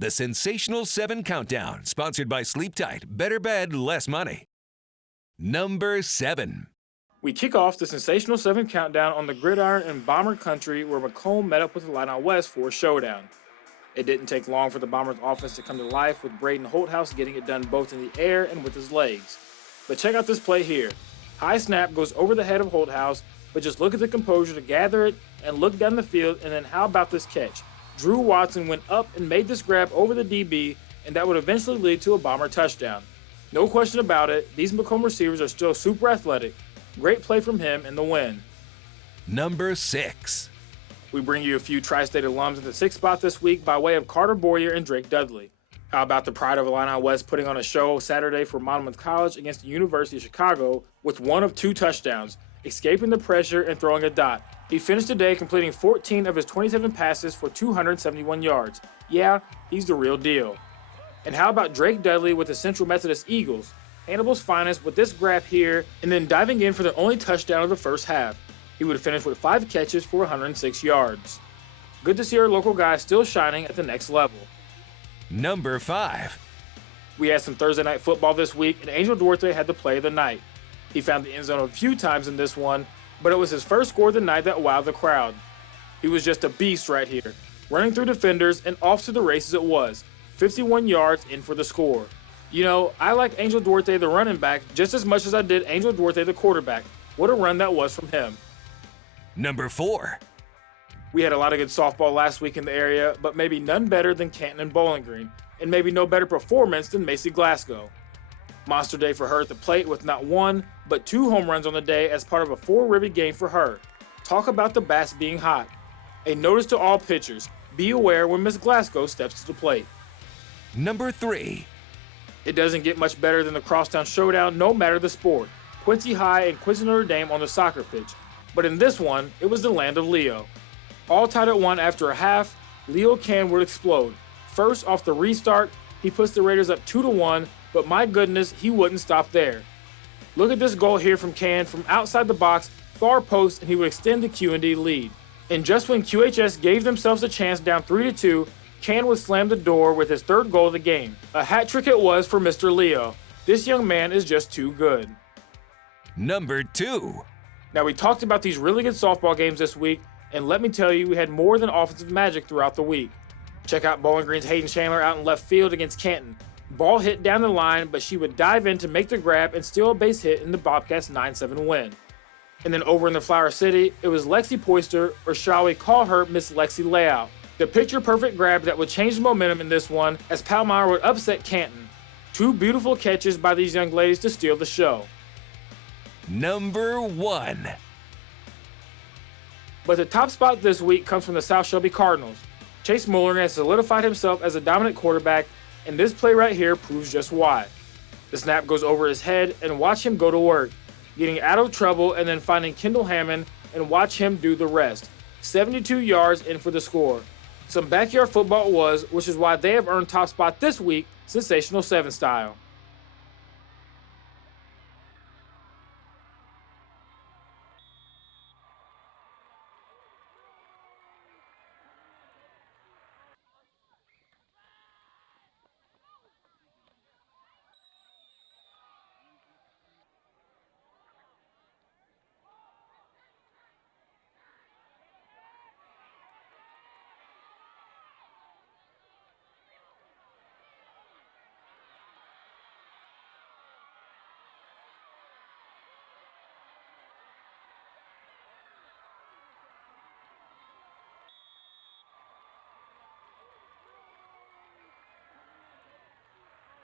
The Sensational 7 Countdown, sponsored by Sleep Tight, better bed, less money. Number 7. We kick off the Sensational 7 Countdown on the gridiron in Bomber Country, where Macomb met up with the Illini West for a showdown. It didn't take long for the Bombers' offense to come to life, with Braden Holthouse getting it done both in the air and with his legs. But check out this play here. High snap goes over the head of Holthouse, but just look at the composure to gather it and look down the field, and then how about this catch? Drew Watson went up and made this grab over the DB, and that would eventually lead to a Bomber touchdown. No question about it, these Macomb receivers are still super athletic. Great play from him in the win. Number 6. We bring you a few Tri-State alums at the 6th spot this week by way of Carter Boyer and Drake Dudley. How about the pride of Illini West putting on a show Saturday for Monmouth College against the University of Chicago with one of 2 touchdowns, escaping the pressure and throwing a dot. He finished the day completing 14 of his 27 passes for 271 yards. Yeah, he's the real deal. And how about Drake Dudley with the Central Methodist Eagles? Hannibal's finest with this grab here, and then diving in for the only touchdown of the first half. He would finish with 5 catches for 106 yards. Good to see our local guys still shining at the next level. Number 5. We had some Thursday night football this week, and Angel Duarte had the play of the night. He found the end zone a few times in this one, but it was his first score of the night that wowed the crowd. He was just a beast right here, running through defenders and off to the races it was. 51 yards in for the score. You know, I like Angel Duarte the running back just as much as I did Angel Duarte the quarterback. What a run that was from him. Number 4. We had a lot of good softball last week in the area, but maybe none better than Canton and Bowling Green, and maybe no better performance than Macy Glasgow. Monster day for her at the plate with not 1, but 2 home runs on the day as part of a 4-ribby game for her. Talk about the bats being hot. A notice to all pitchers, be aware when Miss Glasgow steps to the plate. Number 3. It doesn't get much better than the crosstown showdown no matter the sport. Quincy High and Quincy Notre Dame on the soccer pitch. But in this one, it was the land of Leo. All tied at 1 after a half, Leo Can would explode. First off the restart, he puts the Raiders up 2-1, but my goodness, he wouldn't stop there. Look at this goal here from Can from outside the box, far post, and he would extend the Q&D lead. And just when QHS gave themselves a chance down 3-2, Can would slam the door with his 3rd goal of the game. A hat trick it was for Mr. Leo. This young man is just too good. Number 2. Now, we talked about these really good softball games this week, and let me tell you, we had more than offensive magic throughout the week. Check out Bowling Green's Hayden Chandler out in left field against Canton. Ball hit down the line, but she would dive in to make the grab and steal a base hit in the Bobcats' 9-7 win. And then over in the Flower City, it was Lexi Poyster, or shall we call her Miss Lexi Layout. The picture-perfect grab that would change the momentum in this one as Palmyra would upset Canton. 2 beautiful catches by these young ladies to steal the show. Number 1. But the top spot this week comes from the South Shelby Cardinals. Chase Muller has solidified himself as a dominant quarterback, and this play right here proves just why. The snap goes over his head, and watch him go to work, getting out of trouble and then finding Kendall Hammond, and watch him do the rest. 72 yards in for the score. Some backyard football it was, which is why they have earned top spot this week, Sensational 7 style.